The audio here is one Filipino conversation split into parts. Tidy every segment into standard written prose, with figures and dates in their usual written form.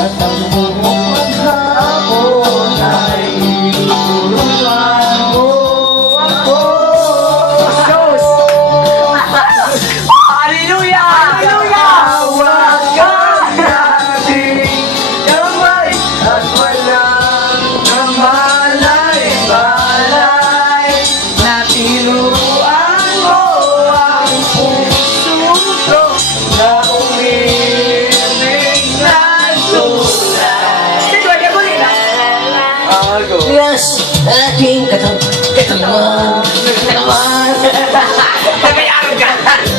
At ang buong maghapon ay tulungan mo ako. Hallelujah! Hallelujah! Hawakan natin kamay at walang kamalay-malay na tinuruan mo ang puso ko na umiibig na tunay. Yes, aking katawan. Nagayarong ka!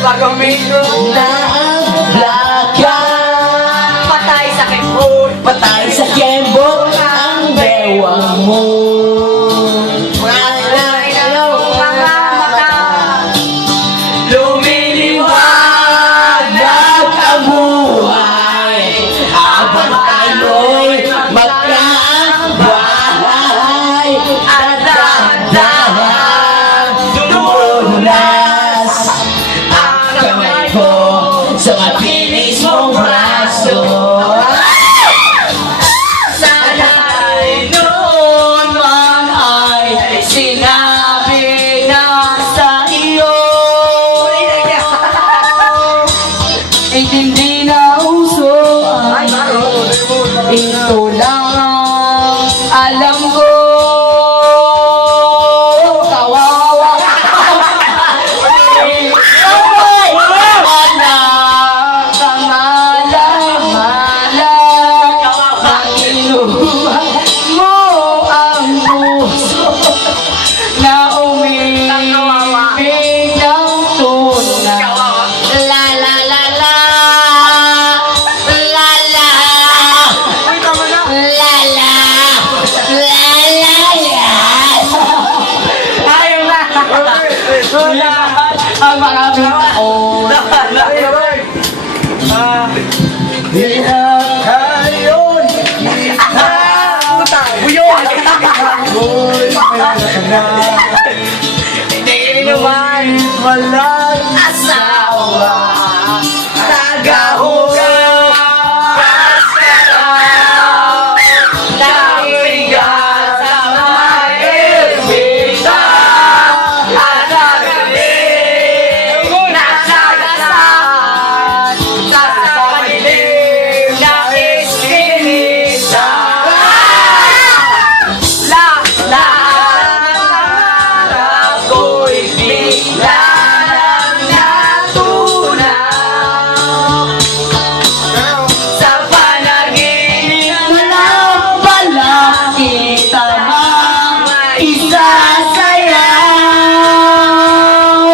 Bago mingo! Naablakan. Patay sa keyboard! Patay sa kembot ang bewang mo. Patay na mga mata! Lumiliwanag ang buhay habang tayo'y magkabahay at dahan-dahan dumulas ang kamay ko sa matinis mong braso. Sana'y noon man ay sinabi na sa iyo. Hindi na uso ang ito lang ang alam ko. Kawawa anak kamalay-malay makinuha mo ang puso na umibig ng tunay. La la la la la la la la Ayaw na! ang mga bitaon. Pinakayon kita Buyon! ako'y pinaka Hindi naman! walang Asawa! Tagahugang! Kasarap! Nabigat sa may ermita! At nagaling nasagasaan sa madilim na iskinita! Lahat ng pangarap ko'y bigla nang natunaw sa panaginip Walang pala kita isasayaw.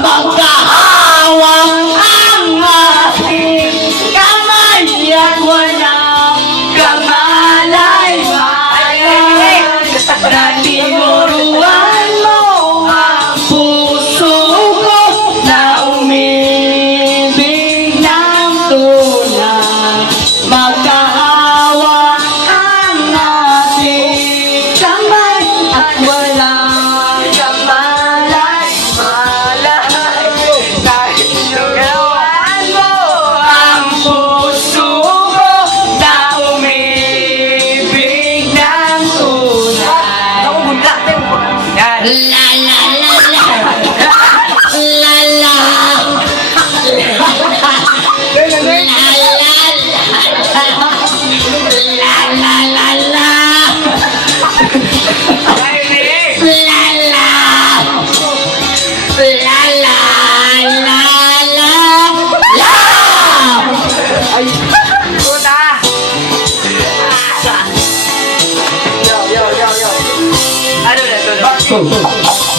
Magkahawak ang aking kamay at walang kamalay-malay na tinuruan mo ang puso ko na umibig ng tunay. Magkahawak ang ating kamay at walang kamalay-malay na tinuruan mo ang puso ko na umibig ng tunay. Yan. la la la la la la Puta! Ano na ito?